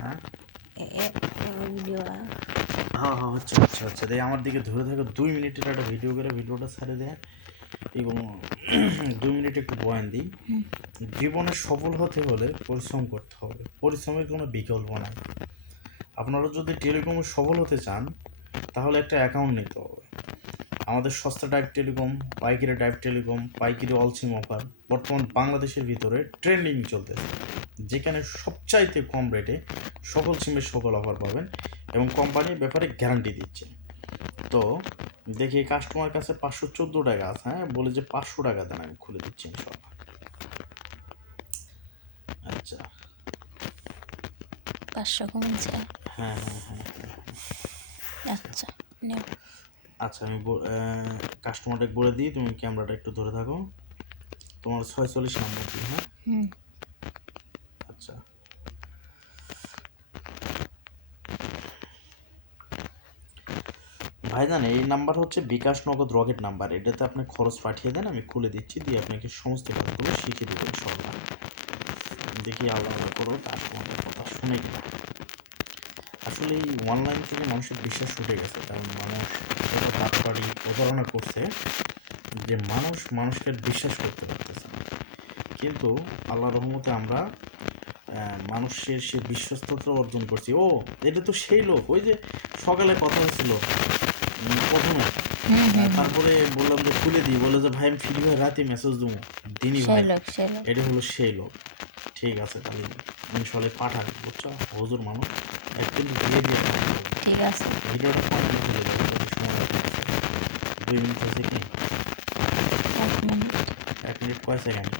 হ্যাঁ। হ্যাঁ হ্যাঁ আচ্ছা আচ্ছা আচ্ছা। তাই আমার দিকে ধরে থাকো, দুই মিনিটের একটা ভিডিও করে ভিডিওটা ছেড়ে দেয় এবং দুই মিনিট একটু বয়ান দিই। জীবনে সফল হতে হলে পরিশ্রম করতে হবে। পরিশ্রমের কোনো বিকল্প নাই। আপনারা যদি টেলিকমে সফল হতে চান, তাহলে একটা অ্যাকাউন্ট নিতে হবে। আমাদের সস্তা ডাইভ টেলিকম পাইকারি ডাইভ টেলিকম পাইকারি অল সিম অফার বর্তমান বাংলাদেশের ভিতরে ট্রেন্ডিং চলতেছে। যেখানে সবচাইতে কম রেটে সকল সিমের সকল অফার পাবেন এবং কোম্পানির ব্যাপারে গ্যারান্টি দিচ্ছে। তো দেখি কাস্টমার কাছে পাঁচশো চোদ্দ টাকা আছে হ্যাঁ? বলে যে পাঁচশো টাকা দেন আমি খুলে দিচ্ছি ইনশাল্লাহ। আচ্ছা। পাঁচশো কমেছে? হ্যাঁ হ্যাঁ হ্যাঁ হ্যাঁ আচ্ছা নেও। আচ্ছা আমি কাস্টমারটাকে বলে দিই তুমি ক্যামেরাটা একটু ধরে থাকো। তোমার ছয়চল্লিশ নম্বর দিই হ্যাঁ হুম আচ্ছা ভাইজান এই নাম্বার হচ্ছে বিকাশ নগদ রকেট নাম্বার এটাতে আপনি খরচ পাঠিয়ে দেন, আমি খুলে দিচ্ছি, দিয়ে আপনাকে সমস্ত কাজগুলো শিখিয়ে দেবো ইনশাল্লাহ দেখি আল্লাহ করো কাস্টমারের কথা শুনে কিনা। আসলে এই অনলাইন থেকে মানুষের বিশ্বাস উঠে গেছে, কারণ মানুষ বাটপাড়ি প্রতারণা করছে যে মানুষ মানুষকে বিশ্বাস করতে পারতেছে কিন্তু আল্লাহ রহমতে আমরা মানুষের সে বিশ্বস্ততা অর্জন করছি। ও, এটা তো সেই লোক, ওই যে সকালে কথা হয়েছিল তারপরে বললাম যে খুলে দিই বলে যে ভাই আমি ফ্রি হয়ে রাতে মেসেজ দেবো। দিনই ভাই। এটা হলো সেই লোক। ঠিক আছে তাহলে ইনশাল্লাহ পাঠাবে বুঝছ? হজুর মানুষ একদিন দিয়ে দিয়ে। ঠিক আছে। ভিডিওটা হয়ে যাবে দুই মিনিট হয়েছে কি? এক মিনিট। এক মিনিট কয় সেকেন্ড?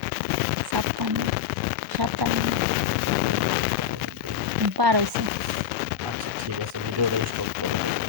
ছাপ্পান্ন। সাতান্ন পার হয়েছে। আচ্ছা ঠিক আছে ভিডিওটা স্টপ করো